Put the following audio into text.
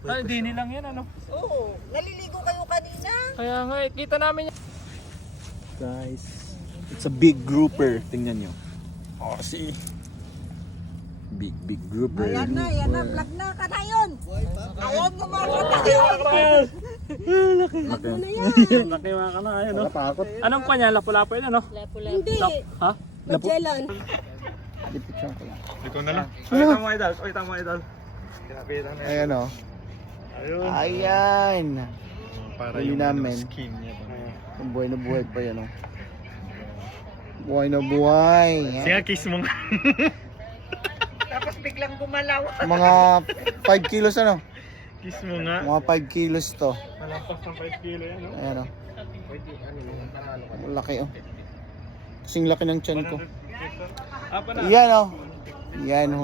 Ay, dini lang yan ano. Oo, naliligo kayo kanina. Kaya nga, kita namin yan. Guys, it's a big grouper. Tingnan nyo. Oh, see? Big grouper. Ayan na, vlog na ka na yun. Ayan na mga katayon. Vlog mo na yan. Nakiwa ka na, ayun no. Nakatakot. Anong pa niya? Lapu-lapu yan ano? Hindi, Ha? Magellan. Picture ko lang. Ito na lang. Pakita mo idol, pakita mo idol. Ayan o. Ayan. Para Huli namin. skin niya. Buhay na buhay pa yan o. Buhay na buhay. Sige, kiss mo nga. Tapos biglang gumalaw. Mga 5 kilos ano? Kiss mo nga. Mga 5 kilos to. Malampas ng 5 kilo yan no? Ayan o. Laki o. Kasing laki ng tiyan ko. Apa na? Yan o. Yan o.